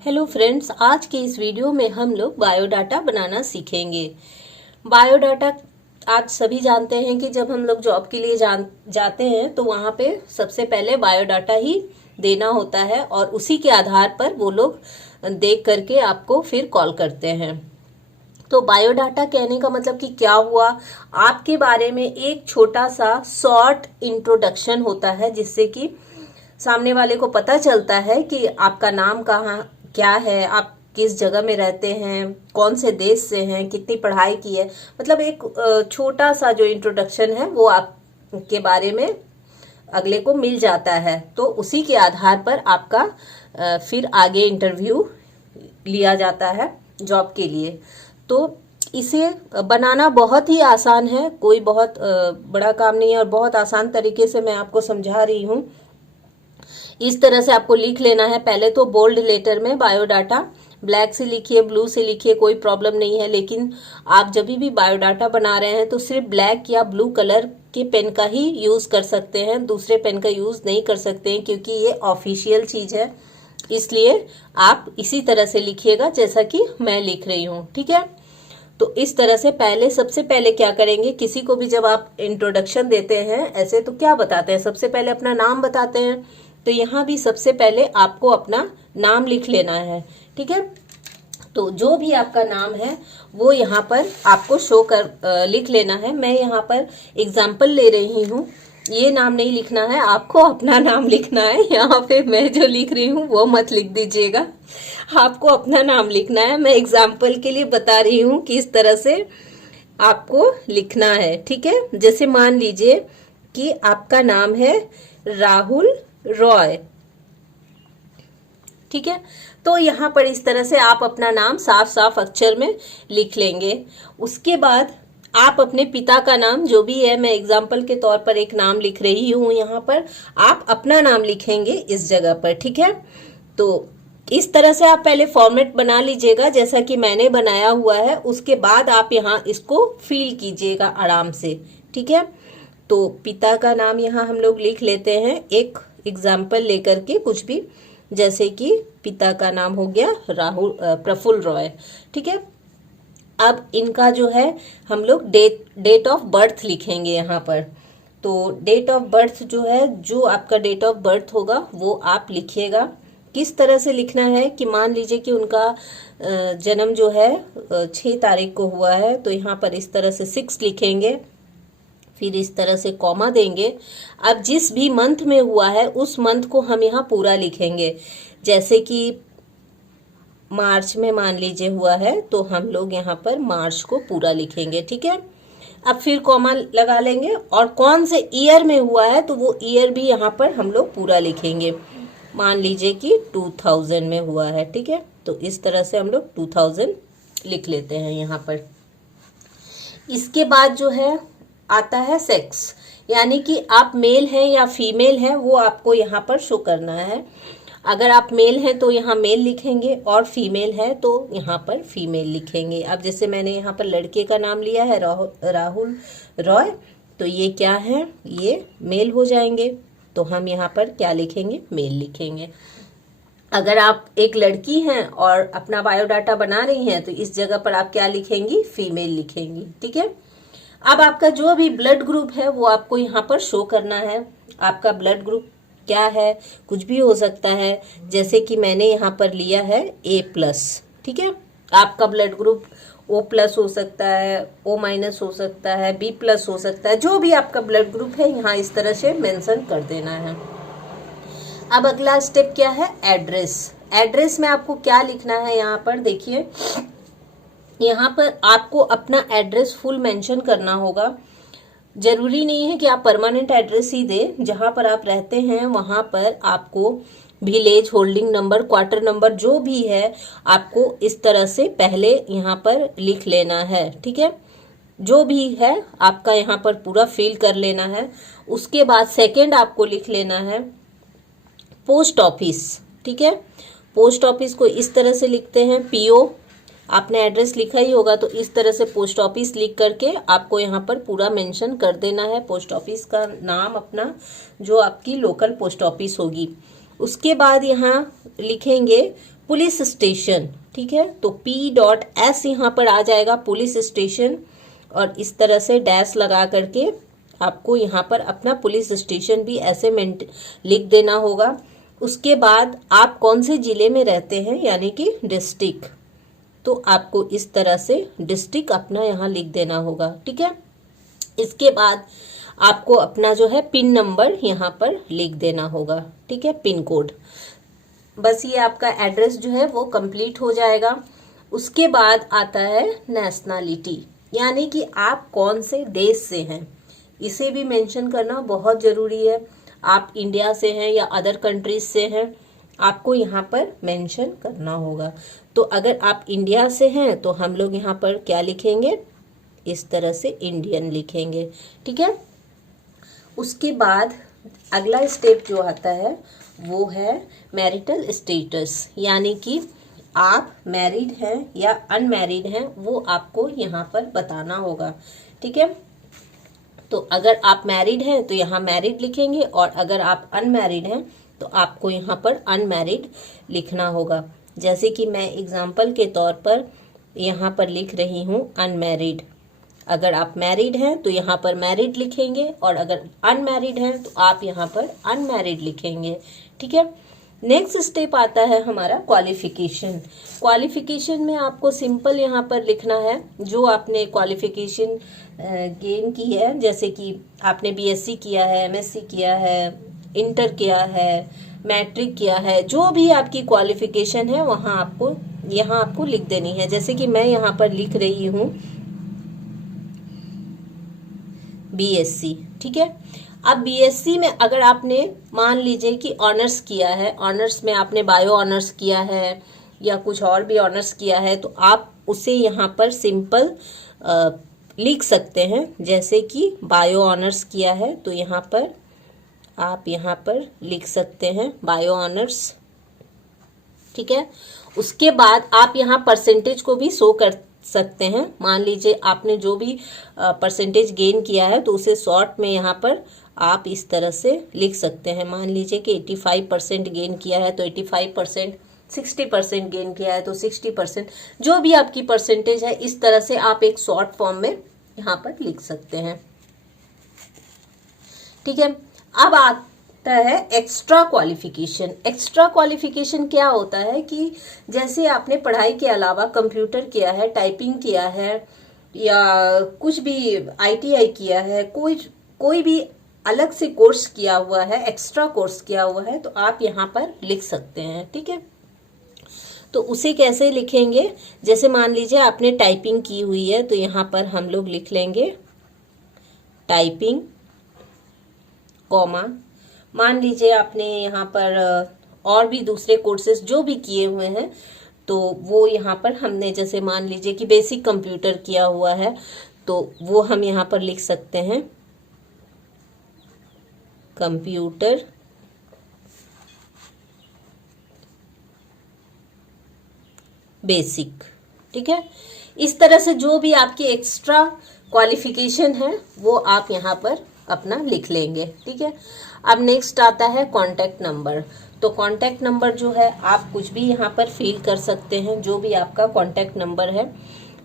Hello friends, आज के इस वीडियो में हम लोग बायोडाटा बनाना सीखेंगे। बायोडाटा आप सभी जानते हैं कि जब हम लोग जॉब के लिए जाते हैं तो वहाँ पे सबसे पहले बायोडाटा ही देना होता है और उसी के आधार पर वो लोग देख करके आपको फिर कॉल करते हैं। तो बायोडाटा कहने का मतलब कि क्या हुआ, आपके बारे में एक छोटा सा शॉर्ट इंट्रोडक्शन होता है जिससे कि सामने वाले को पता चलता है कि आपका नाम कहाँ क्या है, आप किस जगह में रहते हैं, कौन से देश से हैं, कितनी पढ़ाई की है। मतलब एक छोटा सा जो इंट्रोडक्शन है वो आपके बारे में अगले को मिल जाता है। तो उसी के आधार पर आपका फिर आगे इंटरव्यू लिया जाता है जॉब के लिए। तो इसे बनाना बहुत ही आसान है, कोई बहुत बड़ा काम नहीं है और बहुत आसान तरीके से मैं आपको समझा रही हूँ। इस तरह से आपको लिख लेना है। पहले तो बोल्ड लेटर में बायोडाटा, ब्लैक से लिखिए, ब्लू से लिखिए, कोई प्रॉब्लम नहीं है। लेकिन आप जब भी बायोडाटा बना रहे हैं तो सिर्फ ब्लैक या ब्लू कलर के पेन का ही यूज कर सकते हैं, दूसरे पेन का यूज नहीं कर सकते हैं क्योंकि ये ऑफिशियल चीज है। इसलिए आप इसी तरह से लिखिएगा जैसा कि मैं लिख रही हूँ, ठीक है। तो इस तरह से सबसे पहले क्या करेंगे, किसी को भी जब आप इंट्रोडक्शन देते हैं ऐसे तो क्या बताते हैं, सबसे पहले अपना नाम बताते हैं। तो यहाँ भी सबसे पहले आपको अपना नाम लिख लेना है, ठीक है। तो जो भी आपका नाम है वो यहाँ पर आपको शो कर लिख लेना है। मैं यहाँ पर एग्जाम्पल ले रही हूँ, ये नाम नहीं लिखना है, आपको अपना नाम लिखना है। यहाँ पे मैं जो लिख रही हूँ वो मत लिख दीजिएगा, आपको अपना नाम लिखना है। मैं एग्जाम्पल के लिए बता रही हूँ कि इस तरह से आपको लिखना है, ठीक है। जैसे मान लीजिए कि आपका नाम है राहुल रॉय, ठीक है। तो यहाँ पर इस तरह से आप अपना नाम साफ साफ अक्षर में लिख लेंगे। उसके बाद आप अपने पिता का नाम जो भी है, मैं एग्जाम्पल के तौर पर एक नाम लिख रही हूँ, यहाँ पर आप अपना नाम लिखेंगे इस जगह पर, ठीक है। तो इस तरह से आप पहले फॉर्मेट बना लीजिएगा जैसा कि मैंने बनाया हुआ है। उसके बाद आप यहाँ इसको फिल कीजिएगा आराम से, ठीक है। तो पिता का नाम यहाँ हम लोग लिख लेते हैं एक एग्जाम्पल लेकर के, कुछ भी, जैसे कि पिता का नाम हो गया प्रफुल्ल रॉय, ठीक है। अब इनका जो है हम लोग डेट ऑफ बर्थ लिखेंगे यहाँ पर। तो डेट ऑफ बर्थ जो है, जो आपका डेट ऑफ बर्थ होगा वो आप लिखिएगा। किस तरह से लिखना है कि मान लीजिए कि उनका जन्म जो है 6 तारीख को हुआ है, तो यहाँ पर इस तरह से 6 लिखेंगे, फिर इस तरह से कॉमा देंगे। अब जिस भी मंथ में हुआ है उस मंथ को हम यहाँ पूरा लिखेंगे। जैसे कि मार्च में मान लीजिए हुआ है तो हम लोग यहाँ पर मार्च को पूरा लिखेंगे, ठीक है। अब फिर कॉमा लगा लेंगे और कौन से ईयर में हुआ है तो वो ईयर भी यहाँ पर हम लोग पूरा लिखेंगे। मान लीजिए कि 2000 में हुआ है, ठीक है। तो इस तरह से हम लोग 2000 लिख लेते हैं यहाँ पर। इसके बाद जो है आता है सेक्स, यानी कि आप मेल हैं या फीमेल हैं वो आपको यहाँ पर शो करना है। अगर आप मेल हैं तो यहाँ मेल लिखेंगे और फीमेल है तो यहाँ पर फीमेल लिखेंगे। अब जैसे मैंने यहाँ पर लड़के का नाम लिया है राहुल रॉय, तो ये क्या है, ये मेल हो जाएंगे। तो हम यहाँ पर क्या लिखेंगे, मेल लिखेंगे। अगर आप एक लड़की हैं और अपना बायोडाटा बना रही हैं तो इस जगह पर आप क्या लिखेंगी, फीमेल लिखेंगी, ठीक है। अब आपका जो भी ब्लड ग्रुप है वो आपको यहाँ पर शो करना है। आपका ब्लड ग्रुप क्या है, कुछ भी हो सकता है। जैसे कि मैंने यहाँ पर लिया है A+, ठीक है। आपका ब्लड ग्रुप O+ हो सकता है, O- हो सकता है, B+ हो सकता है। जो भी आपका ब्लड ग्रुप है यहाँ इस तरह से मेंशन कर देना है। अब अगला स्टेप क्या है, एड्रेस। एड्रेस में आपको क्या लिखना है, यहाँ पर देखिए, यहाँ पर आपको अपना एड्रेस फुल मेंशन करना होगा। जरूरी नहीं है कि आप परमानेंट एड्रेस ही दें, जहां पर आप रहते हैं वहां पर आपको village, holding number, quarter number जो भी है आपको इस तरह से पहले यहाँ पर लिख लेना है, ठीक है। जो भी है आपका यहाँ पर पूरा फिल कर लेना है। उसके बाद सेकेंड आपको लिख लेना है पोस्ट ऑफिस, ठीक है। पोस्ट ऑफिस को इस तरह से लिखते हैं PO, आपने एड्रेस लिखा ही होगा तो इस तरह से पोस्ट ऑफिस लिख करके आपको यहाँ पर पूरा मेंशन कर देना है पोस्ट ऑफिस का नाम अपना, जो आपकी लोकल पोस्ट ऑफिस होगी। उसके बाद यहाँ लिखेंगे पुलिस स्टेशन, ठीक है। तो P.S यहाँ पर आ जाएगा पुलिस स्टेशन, और इस तरह से डैश लगा करके आपको यहाँ पर अपना पुलिस स्टेशन भी ऐसे लिख देना होगा। उसके बाद आप कौन से जिले में रहते हैं यानी कि डिस्ट्रिक्ट, तो आपको इस तरह से डिस्ट्रिक्ट अपना यहाँ लिख देना होगा, ठीक है। इसके बाद आपको अपना जो है पिन नंबर यहाँ पर लिख देना होगा, ठीक है, पिन कोड। बस ये आपका एड्रेस जो है वो कंप्लीट हो जाएगा। उसके बाद आता है नेशनलिटी, यानी कि आप कौन से देश से हैं, इसे भी मेंशन करना बहुत ज़रूरी है। आप इंडिया से हैं या अदर कंट्रीज से हैं, आपको यहाँ पर मेंशन करना होगा। तो अगर आप इंडिया से हैं तो हम लोग यहाँ पर क्या लिखेंगे, इस तरह से इंडियन लिखेंगे, ठीक है। उसके बाद अगला स्टेप जो आता है वो है मैरिटल स्टेटस, यानी कि आप मैरिड हैं या अनमैरिड हैं, वो आपको यहाँ पर बताना होगा, ठीक है। तो अगर आप मैरिड हैं तो यहाँ मैरिड लिखेंगे, और अगर आप अनमैरिड हैं तो आपको यहाँ पर अनमैरिड लिखना होगा। जैसे कि मैं एग्जाम्पल के तौर पर यहाँ पर लिख रही हूँ अनमैरिड। अगर आप मैरिड हैं तो यहाँ पर मैरिड लिखेंगे, और अगर अनमैरिड हैं तो आप यहाँ पर अनमैरिड लिखेंगे, ठीक है। नेक्स्ट स्टेप आता है हमारा क्वालिफिकेशन। क्वालिफिकेशन में आपको सिंपल यहाँ पर लिखना है जो आपने क्वालिफिकेशन गेन की है, जैसे कि आपने बीएससी किया है, एमएससी किया है, इंटर किया है, मैट्रिक किया है, जो भी आपकी क्वालिफिकेशन है वहाँ आपको यहाँ आपको लिख देनी है। जैसे कि मैं यहाँ पर लिख रही हूँ बीएससी, ठीक है। अब बीएससी में अगर आपने मान लीजिए कि ऑनर्स किया है, ऑनर्स में आपने बायो ऑनर्स किया है या कुछ और भी ऑनर्स किया है, तो आप उसे यहाँ पर सिंपल लिख सकते हैं। जैसे कि बायो ऑनर्स किया है तो यहाँ पर आप यहाँ पर लिख सकते हैं बायो ऑनर्स, ठीक है। उसके बाद आप यहाँ परसेंटेज को भी शो कर सकते हैं। मान लीजिए आपने जो भी परसेंटेज गेन किया है तो उसे शॉर्ट में यहाँ पर आप इस तरह से लिख सकते हैं। मान लीजिए कि 85% गेन किया है तो 85%, 60% गेन किया है तो 60%, जो भी आपकी परसेंटेज है इस तरह से आप एक शॉर्ट फॉर्म में यहाँ पर लिख सकते हैं, ठीक है। अब आता है एक्स्ट्रा क्वालिफिकेशन। एक्स्ट्रा क्वालिफिकेशन क्या होता है कि जैसे आपने पढ़ाई के अलावा कंप्यूटर किया है, टाइपिंग किया है, या कुछ भी आईटीआई किया है, कोई भी अलग से कोर्स किया हुआ है, एक्स्ट्रा कोर्स किया हुआ है, तो आप यहाँ पर लिख सकते हैं, ठीक है। तो उसे कैसे लिखेंगे, जैसे मान लीजिए आपने टाइपिंग की हुई है तो यहाँ पर हम लोग लिख लेंगे टाइपिंग, कॉमा, मान लीजिए आपने यहाँ पर और भी दूसरे कोर्सेज जो भी किए हुए हैं तो वो यहाँ पर हमने, जैसे मान लीजिए कि बेसिक कंप्यूटर किया हुआ है तो वो हम यहाँ पर लिख सकते हैं कंप्यूटर बेसिक, ठीक है। इस तरह से जो भी आपकी एक्स्ट्रा क्वालिफिकेशन है वो आप यहाँ पर अपना लिख लेंगे, ठीक है। अब नेक्स्ट आता है कॉन्टैक्ट नंबर। तो कॉन्टैक्ट नंबर जो है आप कुछ भी यहाँ पर फिल कर सकते हैं, जो भी आपका कॉन्टैक्ट नंबर है।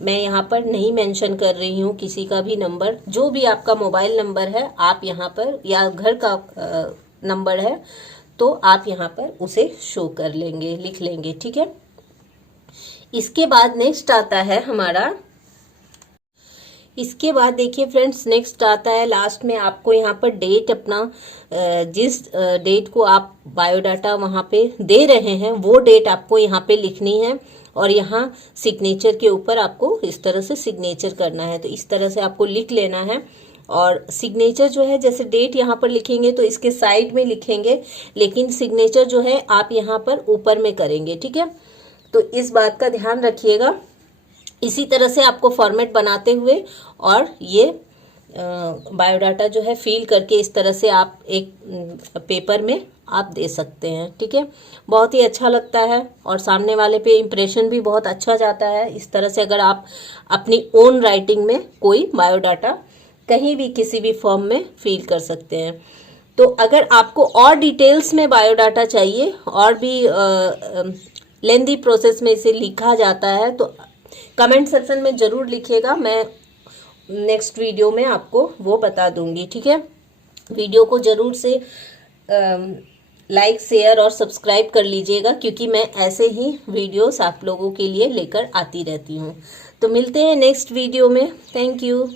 मैं यहाँ पर नहीं मेंशन कर रही हूँ किसी का भी नंबर, जो भी आपका मोबाइल नंबर है आप यहाँ पर, या घर का नंबर है तो आप यहाँ पर उसे शो कर लेंगे, लिख लेंगे, ठीक है। इसके बाद नेक्स्ट आता है हमारा, इसके बाद देखिए फ्रेंड्स नेक्स्ट आता है लास्ट में आपको यहाँ पर डेट, अपना जिस डेट को आप बायोडाटा वहाँ पे दे रहे हैं वो डेट आपको यहाँ पे लिखनी है, और यहाँ सिग्नेचर के ऊपर आपको इस तरह से सिग्नेचर करना है। तो इस तरह से आपको लिख लेना है, और सिग्नेचर जो है, जैसे डेट यहाँ पर लिखेंगे तो इसके साइड में लिखेंगे, लेकिन सिग्नेचर जो है आप यहाँ पर ऊपर में करेंगे, ठीक है। तो इस बात का ध्यान रखिएगा। इसी तरह से आपको फॉर्मेट बनाते हुए और ये बायोडाटा जो है फिल करके इस तरह से आप एक पेपर में आप दे सकते हैं, ठीक है। बहुत ही अच्छा लगता है और सामने वाले पे इम्प्रेशन भी बहुत अच्छा जाता है। इस तरह से अगर आप अपनी ओन राइटिंग में कोई बायोडाटा कहीं भी किसी भी फॉर्म में फिल कर सकते हैं। तो अगर आपको और डिटेल्स में बायोडाटा चाहिए और भी लेंदी प्रोसेस में इसे लिखा जाता है, तो कमेंट सेक्शन में ज़रूर लिखिएगा, मैं नेक्स्ट वीडियो में आपको वो बता दूंगी। ठीक है, वीडियो को ज़रूर से लाइक शेयर और सब्सक्राइब कर लीजिएगा, क्योंकि मैं ऐसे ही वीडियोस आप लोगों के लिए लेकर आती रहती हूँ। तो मिलते हैं नेक्स्ट वीडियो में। Thank you.